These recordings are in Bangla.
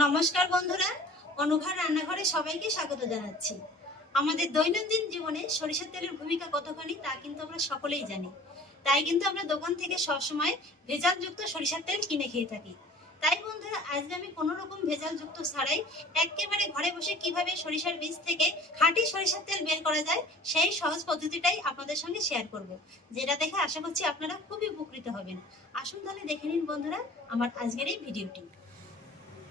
নমস্কার বন্ধুরা অনুঘার রান্নাঘরে সবাইকে স্বাগত জানাচ্ছি। আমাদের দৈনন্দিন জীবনে সরিষার তেলের ভূমিকা কতখানি তা কিন্তু আমরা সকলেই জানি। তাই কিন্তু আমরা দোকান থেকে সবসময় ভেজালযুক্ত সরিষার তেল কিনে খেয়ে থাকি। তাই বন্ধুরা, আজকে আমি কোনো রকম ভেজালযুক্ত ছাড়াই একেবারে ঘরে বসে কীভাবে সরিষার বীজ থেকে খাঁটি সরিষার তেল বের করা যায়, সেই সহজ পদ্ধতিটাই আপনাদের সঙ্গে শেয়ার করব, যেটা দেখে আশা করছি আপনারা খুবই উপকৃত হবেন। আসুন তাহলে দেখে নিন বন্ধুরা, আমার আজকের এই ভিডিওটি।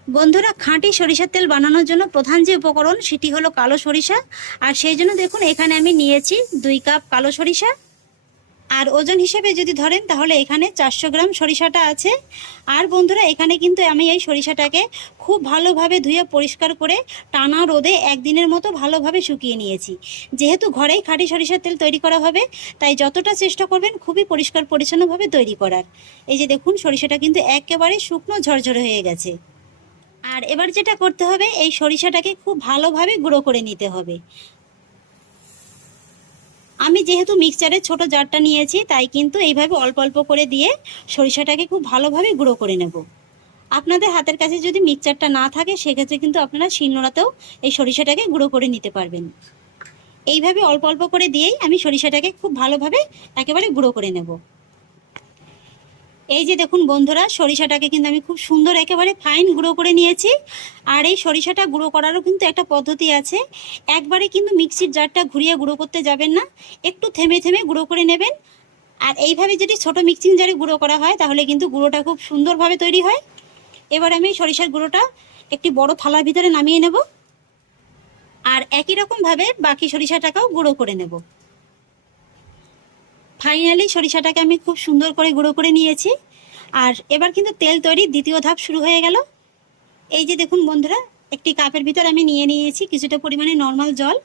বন্ধুরা, খাঁটি সরিষার তেল বানানোর জন্য প্রধান যে উপকরণ সেটি হলো কালো সরিষা। আর সেই জন্য দেখুন, এখানে আমি নিয়েছি দুই কাপ কালো সরিষা। আর ওজন হিসেবে যদি ধরেন, তাহলে এখানে চারশো গ্রাম সরিষাটা আছে। আর বন্ধুরা, এখানে কিন্তু আমি এই সরিষাটাকে খুব ভালোভাবে ধুয়ে পরিষ্কার করে টানা রোদে একদিনের মতো ভালোভাবে শুকিয়ে নিয়েছি। যেহেতু ঘরেই খাঁটি সরিষার তেল তৈরি করা হবে, তাই যতটা চেষ্টা করবেন খুবই পরিষ্কার পরিচ্ছন্নভাবে তৈরি করার। এই যে দেখুন, সরিষাটা কিন্তু একেবারে শুকনো ঝরঝরে হয়ে গেছে। আর এবার যেটা করতে হবে, এই সরিষাটাকে খুব ভালোভাবে গুঁড়ো করে নিতে হবে। আমি যেহেতু মিক্সচারে ছোট জারটা নিয়েছি, তাই কিন্তু এইভাবে অল্প অল্প করে দিয়ে সরিষাটাকে খুব ভালোভাবে গুঁড়ো করে নেব। আপনাদের হাতের কাছে যদি মিক্সচারটা না থাকে, সেক্ষেত্রে কিন্তু আপনারা শিলনোড়াতেও এই সরিষাটাকে গুঁড়ো করে নিতে পারবেন। এইভাবে অল্প অল্প করে দিয়েই আমি সরিষাটাকে খুব ভালোভাবে একেবারে গুঁড়ো করে নেব। এই যে দেখুন বন্ধুরা, সরিষাটাকে কিন্তু আমি খুব সুন্দর একেবারে ফাইন গুঁড়ো করে নিয়েছি। আর এই সরিষাটা গুঁড়ো করারও কিন্তু একটা পদ্ধতি আছে। একবারে কিন্তু মিক্সির জারটা ঘুরিয়ে গুঁড়ো করতে যাবেন না, একটু থেমে থেমে গুঁড়ো করে নেবেন। আর এইভাবে যদি ছোট মিক্সিং জারে গুঁড়ো করা হয়, তাহলে কিন্তু গুঁড়োটা খুব সুন্দরভাবে তৈরি হয়। এবার আমি সরিষার গুঁড়োটা একটি বড় থালার ভিতরে নামিয়ে নেব। আর একই রকমভাবে বাকি সরিষাটাকেও গুঁড়ো করে নেব। ফাইনালি সরিষাটাকে আমি খুব সুন্দর করে গুঁড়ো করে নিয়েছি। আর এবার কিন্তু তেল তৈরির দ্বিতীয় ধাপ শুরু হয়ে গেল। এই যে দেখুন বন্ধুরা, একটি কাপের ভিতর আমি নিয়ে নিয়েছি কিছুটা পরিমাণে নর্মাল জল।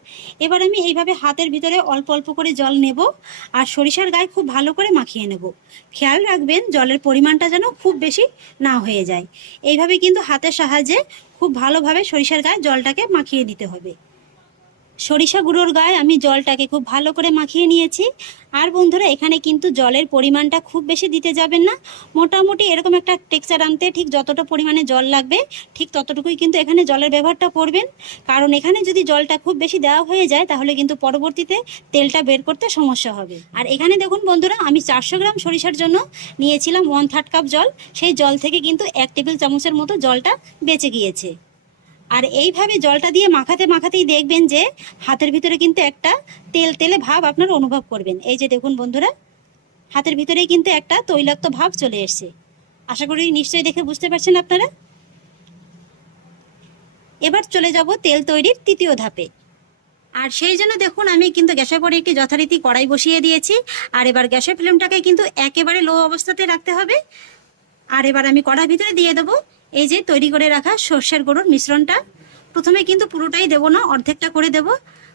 এবার আমি এইভাবে হাতের ভিতরে অল্প অল্প করে জল নেব আর সরিষার গায়ে খুব ভালো করে মাখিয়ে নেব। খেয়াল রাখবেন জলের পরিমাণটা যেন খুব বেশি না হয়ে যায়। এইভাবে কিন্তু হাতের সাহায্যে খুব ভালোভাবে সরিষার গায়ে জলটাকে মাখিয়ে নিতে হবে। সরিষা গুঁড়োর গায়ে আমি জলটাকে খুব ভালো করে মাখিয়ে নিয়েছি। আর বন্ধুরা, এখানে কিন্তু জলের পরিমাণটা খুব বেশি দিতে যাবেন না। মোটামুটি এরকম একটা টেক্সচার আনতে ঠিক যতটা পরিমাণে জল লাগবে, ঠিক ততটুকুই কিন্তু এখানে জলের ব্যবহারটা করবেন। কারণ এখানে যদি জলটা খুব বেশি দেওয়া হয়ে যায়, তাহলে কিন্তু পরবর্তীতে তেলটা বের করতে সমস্যা হবে। আর এখানে দেখুন বন্ধুরা, আমি চারশো গ্রাম সরিষার জন্য নিয়েছিলাম ওয়ান থার্ড কাপ জল। সেই জল থেকে কিন্তু এক টেবিল চামচের মতো জলটা বেঁচে গিয়েছে। আর এইভাবে জলটা দিয়ে মাখাতে মাখাতেই দেখবেন যে হাতের ভিতরে কিন্তু একটা তেল তেলে ভাব আপনারা অনুভব করবেন। এই যে দেখুন বন্ধুরা, হাতের ভিতরেই কিন্তু একটা তৈলাক্ত ভাব চলে এসছে। আশা করি নিশ্চয়ই দেখে বুঝতে পারছেন আপনারা। এবার চলে যাব তেল তৈরির তৃতীয় ধাপে। আর সেই জন্য দেখুন, আমি কিন্তু গ্যাসের পরে একটি যথারীতি কড়াই বসিয়ে দিয়েছি। আর এবার গ্যাসের ফ্লেমটাকে কিন্তু একেবারে লো অবস্থাতে রাখতে হবে। আর এবার আমি কড়ার ভিতরে দিয়ে দেবো এই যে তৈরি করে রাখা সর্ষের গরুর মিশ্রণটা, প্রথমে কিন্তু পুরোটাই দেবো না, অর্ধেকটা করে দেব।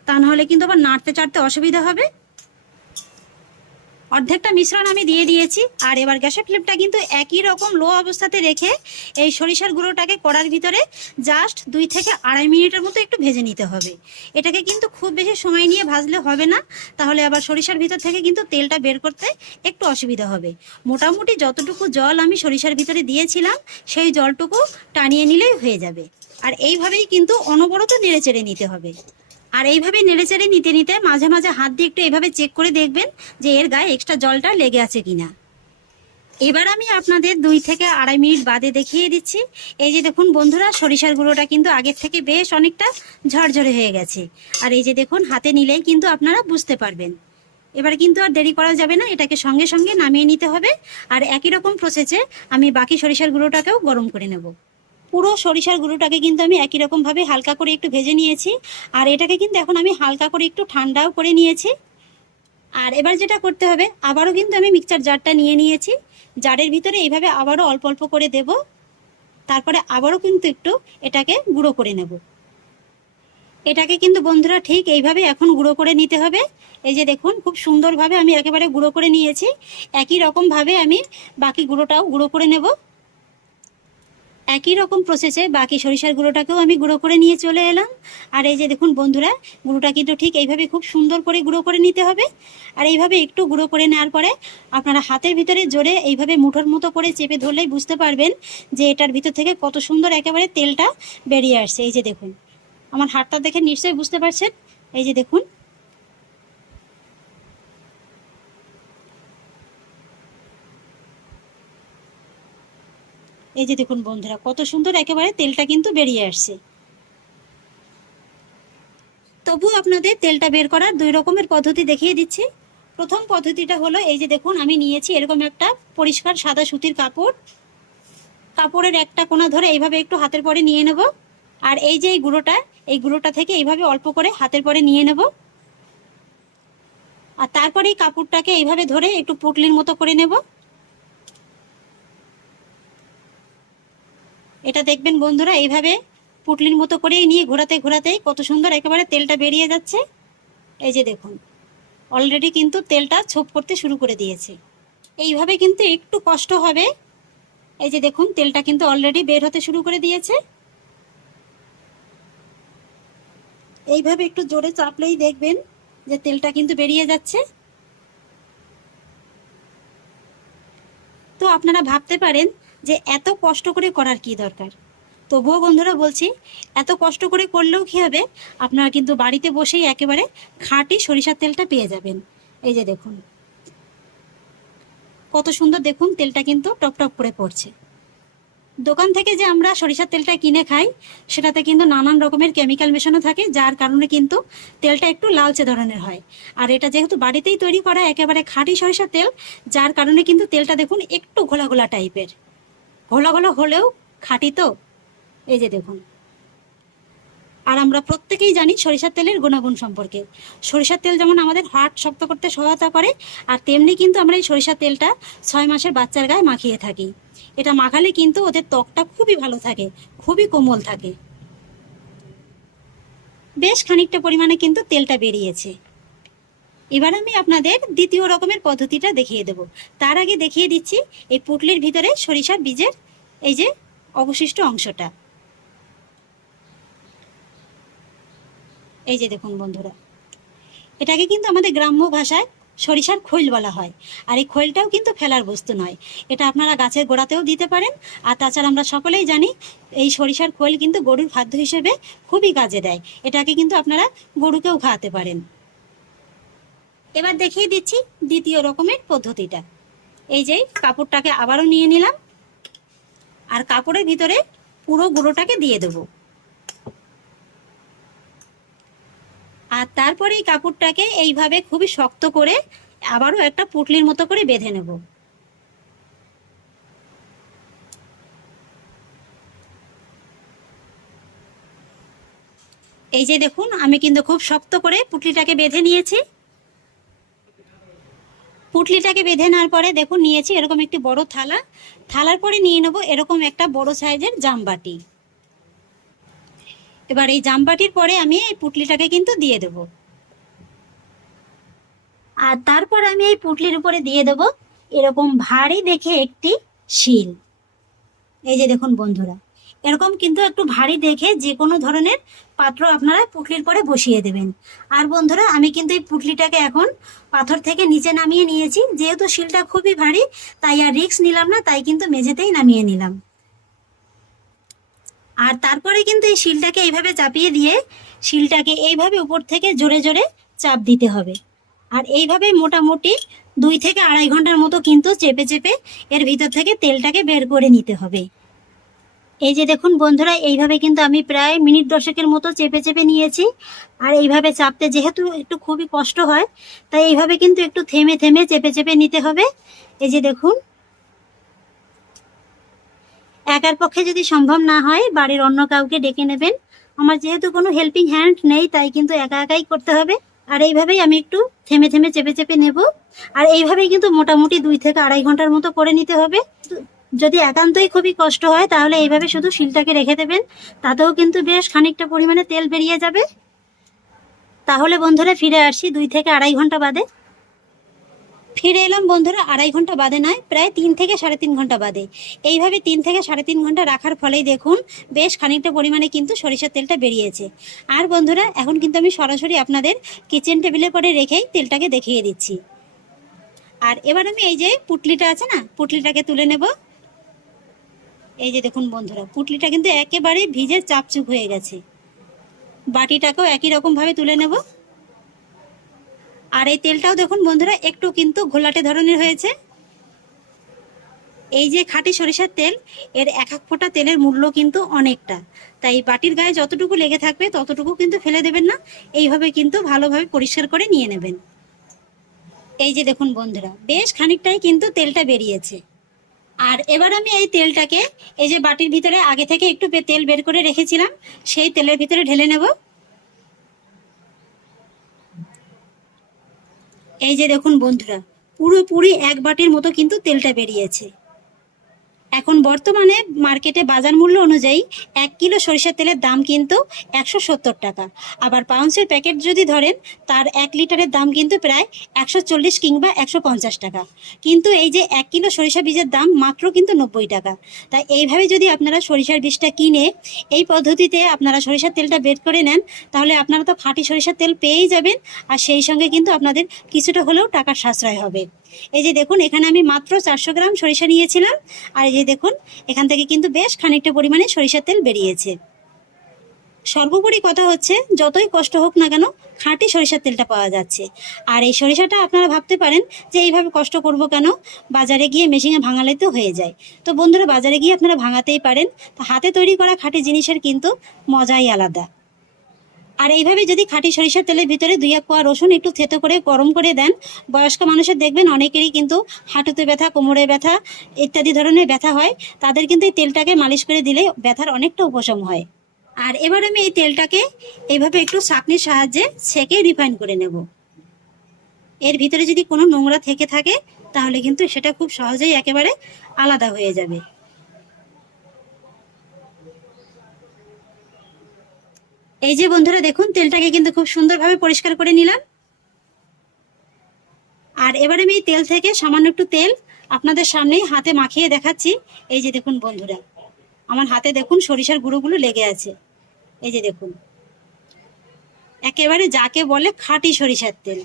তা নাহলে কিন্তু আবার নাড়তে চাড়তে অসুবিধা হবে। অর্ধেকটা মিশ্রণ আমি দিয়ে দিয়েছি, আর এবার গ্যাসের ফ্লেমটা কিন্তু একই রকম লো অবস্থাতে রেখে এই সরিষার গুঁড়োটাকে কড়ার ভিতরে জাস্ট দুই থেকে আড়াই মিনিটের মতো একটু ভেজে নিতে হবে। এটাকে কিন্তু খুব বেশি সময় নিয়ে ভাজলে হবে না, তাহলে আবার সরিষার ভিতর থেকে কিন্তু তেলটা বের করতে একটু অসুবিধা হবে। মোটামুটি যতটুকু জল আমি সরিষার ভিতরে দিয়েছিলাম, সেই জলটুকু টানিয়ে নিলেই হয়ে যাবে। আর এইভাবেই কিন্তু অনবরত নেড়ে চেড়ে নিতে হবে। আর এইভাবে নেড়েচেড়ে নিতে নিতে মাঝে মাঝে হাত দিয়ে একটু এইভাবে চেক করে দেখবেন যে এর গায়ে এক্সট্রা জলটা লেগে আছে কিনা। এবার আমি আপনাদের দুই থেকে আড়াই মিনিট বাদে দেখিয়ে দিচ্ছি। এই যে দেখুন বন্ধুরা, সরিষার গুঁড়োটা কিন্তু আগের থেকে বেশ অনেকটা ঝরঝরে হয়ে গেছে। আর এই যে দেখুন, হাতে নিলেই কিন্তু আপনারা বুঝতে পারবেন। এবার কিন্তু আর দেরি করা যাবে না, এটাকে সঙ্গে সঙ্গে নামিয়ে নিতে হবে। আর একই রকম প্রসেসে আমি বাকি সরিষার গুঁড়োটাকেও গরম করে নেব। পুরো সরিষার গুঁড়োটাকে কিন্তু আমি একই রকমভাবে হালকা করে একটু ভেজে নিয়েছি। আর এটাকে কিন্তু এখন আমি হালকা করে একটু ঠান্ডাও করে নিয়েছি। আর এবার যেটা করতে হবে, আবারও কিন্তু আমি মিক্সচার জারটা নিয়ে নিয়েছি। জারের ভিতরে এইভাবে আবারও অল্প অল্প করে দেব। তারপরে আবারও কিন্তু একটু এটাকে গুঁড়ো করে নেব। এটাকে কিন্তু বন্ধুরা ঠিক এইভাবে এখন গুঁড়ো করে নিতে হবে। এই যে দেখুন, খুব সুন্দরভাবে আমি একেবারে গুঁড়ো করে নিয়েছি। একই রকমভাবে আমি বাকি গুঁড়োটাও গুঁড়ো করে নেব। একই রকম প্রসেসে বাকি সরিষার গুঁড়োটাকেও আমি গুঁড়ো করে নিয়ে চলে এলাম। আর এই যে দেখুন বন্ধুরা, গুঁড়োটা কিন্তু ঠিক এইভাবে খুব সুন্দর করে গুঁড়ো করে নিতে হবে। আর এইভাবে একটু গুঁড়ো করে নেওয়ার পরে আপনারা হাতের ভিতরে জোরে এইভাবে মুঠোর মতো করে চেপে ধরলেই বুঝতে পারবেন যে এটার ভিতর থেকে কত সুন্দর একেবারে তেলটা বেরিয়ে আসছে। এই যে দেখুন, আমার হাতটা দেখে নিশ্চয়ই বুঝতে পারছেন। এই যে দেখুন এই যে দেখুন বন্ধুরা, কত সুন্দর একেবারে তেলটা কিন্তু বেরিয়ে আসছে। তবু আপনাদের তেলটা বের করার দুই রকমের পদ্ধতি দেখিয়ে দিচ্ছি। প্রথম পদ্ধতিটা হলো, এই যে দেখুন, আমি নিয়েছি এরকম একটা পরিষ্কার সাদা সুতির কাপড়। কাপড়ের একটা কোনা ধরে এইভাবে একটু হাতের পরে নিয়ে নেব। আর এই যে এই গুঁড়োটা এই গুঁড়োটা থেকে এইভাবে অল্প করে হাতের পরে নিয়ে নেব। আর তারপরে এই কাপড়টাকে এইভাবে ধরে একটু পুটলির মতো করে নেব। এটা দেখবেন বন্ধুরা, এইভাবে পুটলির মতো করেই নিয়ে ঘোরাতে ঘোরাতেই কত সুন্দর একেবারে তেলটা বেরিয়ে যাচ্ছে। এই যে দেখুন অলরেডি কিন্তু তেলটা ছোপ করতে শুরু করে দিয়েছে। এইভাবে কিন্তু একটু কষ্ট হবে। এই যে দেখুন, তেলটা কিন্তু অলরেডি বের হতে শুরু করে দিয়েছে। এইভাবে একটু জোরে চাপলেই দেখবেন যে তেলটা কিন্তু বেরিয়ে যাচ্ছে। তো আপনারা ভাবতে পারেন যে এত কষ্ট করে করার কি দরকার? তবুও বন্ধুরা বলছি, এত কষ্ট করে করলেও কি হবে? আপনারা কিন্তু বাড়িতে বসেই একেবারে খাঁটি সরিষার তেলটা পেয়ে যাবেন। এই যে দেখুন। কত সুন্দর দেখুন, তেলটা কিন্তু টপ টপ করে পড়ছে। দোকান থেকে যে আমরা সরিষার তেলটা কিনে খাই, সেটাতে কিন্তু নানান রকমের কেমিক্যাল মেশানো থাকে, যার কারণে কিন্তু তেলটা একটু লালচে ধরনের হয়। আর এটা যেহেতু বাড়িতেই তৈরি করা একেবারে খাঁটি সরিষার তেল, যার কারণে কিন্তু তেলটা দেখুন একটু ঘোলা ঘোলা টাইপের। ঘোলা ঘোলা হলেও খাঁটি তো। এই যে দেখুন। আর আমরা প্রত্যেকেই জানি সরিষার তেলের গুণাগুণ সম্পর্কে। সরিষার তেল যেমন আমাদের হার্ট শক্ত করতে সহায়তা করে, আর তেমনি কিন্তু আমরা এই সরিষার তেলটা ছয় মাসের বাচ্চার গায়ে মাখিয়ে থাকি। এটা মাখালে কিন্তু ওদের ত্বকটা খুবই ভালো থাকে, খুবই কোমল থাকে। বেশ খানিকটা পরিমাণে কিন্তু তেলটা বেরিয়েছে। এবার আমি আপনাদের দ্বিতীয় রকমের পদ্ধতিটা দেখিয়ে দেব। তার আগে দেখিয়ে দিচ্ছি এই পুটলির ভিতরে সরিষার বীজের এই যে অবশিষ্ট অংশটা। এই যে দেখুন বন্ধুরা, এটাকে কিন্তু আমাদের গ্রাম্য ভাষায় সরিষার খৈল বলা হয়। আর এই খৈলটাও কিন্তু ফেলার বস্তু নয়। এটা আপনারা গাছের গোড়াতেও দিতে পারেন। আর তাছাড়া আমরা সকলেই জানি, এই সরিষার খৈল কিন্তু গরুর খাদ্য হিসেবে খুবই কাজে দেয়। এটাকে কিন্তু আপনারা গরুকেও খাওয়াতে পারেন। এবার দেখিয়ে দিচ্ছি দ্বিতীয় রকমের পদ্ধতিটা। এই যে কাপড়টাকে আবারও নিয়ে নিলাম আর কাপড়ের ভিতরে পুরো গুঁড়োটাকে দিয়ে দেবো। আর তারপরে এই কাপড়টাকে এইভাবে খুবই শক্ত করে আবারও একটা পুটলির মতো করে বেঁধে নেব। এই যে দেখুন, আমি কিন্তু খুব শক্ত করে পুটলিটাকে বেঁধে নিয়েছি। পুটলিটাকে বেঁধে নেওয়ার পরে দেখুন, নিয়েছি এরকম একটি বড় থালা। থালার পরে নিয়ে নেব এরকম একটা বড় সাইজের জামবাটি এবার এই জামবাটির পরে আমি এই পুটলিটাকে কিন্তু দিয়ে দেব। আর তারপর আমি এই পুটলির উপরে দিয়ে দেব এরকম ভারী দেখে একটি শিল। এই যে দেখুন বন্ধুরা এরকম কিন্তু একটু ভারী দেখে যে কোনো ধরনের পাত্র আপনারা পুটলির পরে বসিয়ে দেবেন। আর বন্ধুরা, আমি কিন্তু এই পুটলিটাকে এখন পাথর থেকে নিচে নামিয়ে নিয়েছি। যেহেতু শিলটা খুবই ভারী, তাই আর রিক্স নিলাম না, তাই কিন্তু মেঝেতেই নামিয়ে নিলাম। আর তারপরে কিন্তু এই শিলটাকে এইভাবে চাপিয়ে দিয়ে শিলটাকে এইভাবে উপর থেকে জোরে জোরে চাপ দিতে হবে। আর এইভাবে মোটামুটি দুই থেকে আড়াই ঘণ্টার মতো কিন্তু চেপে চেপে এর ভিতর থেকে তেলটাকে বের করে নিতে হবে। এই যে দেখুন বন্ধুরা, এইভাবে কিন্তু আমি প্রায় মিনিট দশকের মতো চেপে চেপে নিয়েছি। আর এইভাবে চাপতে যেহেতু একটু খুবই কষ্ট হয়, তাই এইভাবে কিন্তু একটু থেমে থেমে চেপে চেপে নিতে হবে। এই যে দেখুন, একার পক্ষে যদি সম্ভব না হয়, বাড়ির অন্য কাউকে ডেকে নেবেন। আমার যেহেতু কোনো হেল্পিং হ্যান্ড নেই, তাই কিন্তু একা একাই করতে হবে। আর এইভাবেই আমি একটু থেমে থেমে চেপে চেপে নেব। আর এইভাবেই কিন্তু মোটামুটি দুই থেকে আড়াই ঘণ্টার মতো করে নিতে হবে। যদি একান্তই খুবই কষ্ট হয়, তাহলে এইভাবে শুধু শিলটাকে রেখে দেবেন, তাতেও কিন্তু বেশ খানিকটা পরিমাণে তেল বেরিয়ে যাবে। তাহলে বন্ধুরা, ফিরে আসছি দুই থেকে আড়াই ঘণ্টা বাদে। ফিরে এলাম বন্ধুরা, আড়াই ঘণ্টা বাদে নয়, প্রায় তিন থেকে সাড়ে তিন ঘণ্টা বাদে। এইভাবে তিন থেকে সাড়ে তিন ঘণ্টা রাখার ফলেই দেখুন, বেশ খানিকটা পরিমাণে কিন্তু সরিষার তেলটা বেরিয়েছে। আর বন্ধুরা, এখন কিন্তু আমি সরাসরি আপনাদের কিচেন টেবিলে করে রেখেই তেলটাকে দেখিয়ে দিচ্ছি। আর এবার আমি এই যে পুটলিটা আছে না, পুটলিটাকে তুলে নেব। এই যে দেখুন বন্ধুরা, পুটলিটা কিন্তু একেবারে ভিজে চাপচুপ হয়ে গেছে। বাটিটাকেও একই রকমভাবে তুলে নেব। আর এই তেলটাও দেখুন বন্ধুরা, একটু কিন্তু ঘোলাটে ধরনের হয়েছে। এই যে খাঁটি সরিষার তেল, এর এক এক ফোঁটা তেলের মূল্য কিন্তু অনেকটা। তাই বাটির গায়ে যতটুকু লেগে থাকবে, ততটুকু কিন্তু ফেলে দেবেন না। এইভাবে কিন্তু ভালোভাবে পরিষ্কার করে নিয়ে নেবেন। এই যে দেখুন বন্ধুরা, বেশ খানিকটাই কিন্তু তেলটা বেরিয়েছে। আর এবার আমি এই তেলটাকে এই যে বাটির ভিতরে আগে থেকে একটু তেল বের করে রেখেছিলাম, সেই তেলের ভিতরে ঢেলে নেব। এই যে দেখুন বন্ধুরা, পুরোপুরি এক বাটির মতো কিন্তু তেলটা বেরিয়েছে। এখন বর্তমানে মার্কেটে বাজার মূল্য অনুযায়ী এক কিলো সরিষার তেলের দাম কিন্তু একশো সত্তর টাকা। আবার পাউন্সের প্যাকেট যদি ধরেন, তার এক লিটারের দাম কিন্তু প্রায় একশো চল্লিশ কিংবা একশো পঞ্চাশ টাকা। কিন্তু এই যে এক কিলো সরিষা বীজের দাম মাত্র কিন্তু নব্বই টাকা। তাই এইভাবে যদি আপনারা সরিষার বীজটা কিনে এই পদ্ধতিতে আপনারা সরিষার তেলটা বের করে নেন, তাহলে আপনারা তো খাঁটি সরিষার তেল পেয়েই যাবেন, আর সেই সঙ্গে কিন্তু আপনাদের কিছুটা হলেও টাকার সাশ্রয় হবে। এই যে দেখুন, এখানে আমি মাত্র চারশো গ্রাম সরিষা নিয়েছিলাম। আর এই যে দেখুন, এখান থেকে কিন্তু বেশ খানিকটা পরিমাণে সরিষার তেল বেরিয়েছে। সর্বোপরি কথা হচ্ছে, যতই কষ্ট হোক না কেন, খাঁটি সরিষার তেলটা পাওয়া যাচ্ছে। আর এই সরিষাটা আপনারা ভাবতে পারেন যে এইভাবে কষ্ট করব কেন? বাজারে গিয়ে মেশিনে ভাঙালে তো হয়ে যায়। তো বন্ধুরা, বাজারে গিয়ে আপনারা ভাঙাতেই পারেন। তো হাতে তৈরি করা খাঁটি জিনিসের কিন্তু মজাই আলাদা। আর এইভাবে যদি খাঁটি সরিষার তেলের ভিতরে দুই এক কোয়া রসুন একটু থেতো করে গরম করে দেন, বয়স্ক মানুষের দেখবেন অনেকেরই কিন্তু হাঁটুতে ব্যথা, কোমরে ব্যথা ইত্যাদি ধরনের ব্যথা হয়। তাদের কিন্তু এই তেলটাকে মালিশ করে দিলে ব্যথার অনেকটা উপশম হয়। আর এবার আমি এই তেলটাকে এইভাবে একটু ছাঁকনির সাহায্যে ছেঁকে রিফাইন করে নেব। এর ভিতরে যদি কোনো নোংরা থেকে থাকে, তাহলে কিন্তু সেটা খুব সহজেই একেবারে আলাদা হয়ে যাবে। এই যে বন্ধুরা দেখুন, তেলটাকে কিন্তু খুব সুন্দরভাবে পরিষ্কার করে নিলাম। আর এবারে আমি এই তেল থেকে সামান্য একটু তেল আপনাদের সামনেই হাতে মাখিয়ে দেখাচ্ছি। এই যে দেখুন বন্ধুরা, আমার হাতে দেখুন সরিষার গুঁড়োগুলো লেগে আছে। এই যে দেখুন, একেবারে যাকে বলে খাঁটি সরিষার তেল।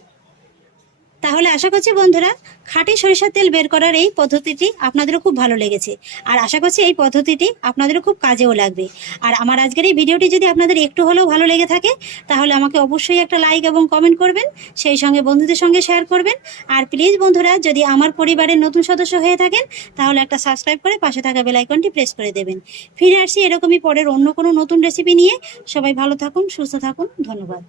তাহলে আশা করছি বন্ধুরা, খাঁটি সরিষার তেল বের করার এই পদ্ধতিটি আপনাদেরও খুব ভালো লেগেছে। আর আশা করছি এই পদ্ধতিটি আপনাদেরও খুব কাজেও লাগবে। আর আমার আজকের এই ভিডিওটি যদি আপনাদের একটু হলেও ভালো লেগে থাকে, তাহলে আমাকে অবশ্যই একটা লাইক এবং কমেন্ট করবেন, সেই সঙ্গে বন্ধুদের সঙ্গে শেয়ার করবেন। আর প্লিজ বন্ধুরা, যদি আমার পরিবারের নতুন সদস্য হয়ে থাকেন, তাহলে একটা সাবস্ক্রাইব করে পাশে থাকা বেলাইকনটি প্রেস করে দেবেন। ফিরে আসছি এরকমই পরের অন্য কোনো নতুন রেসিপি নিয়ে। সবাই ভালো থাকুন, সুস্থ থাকুন, ধন্যবাদ।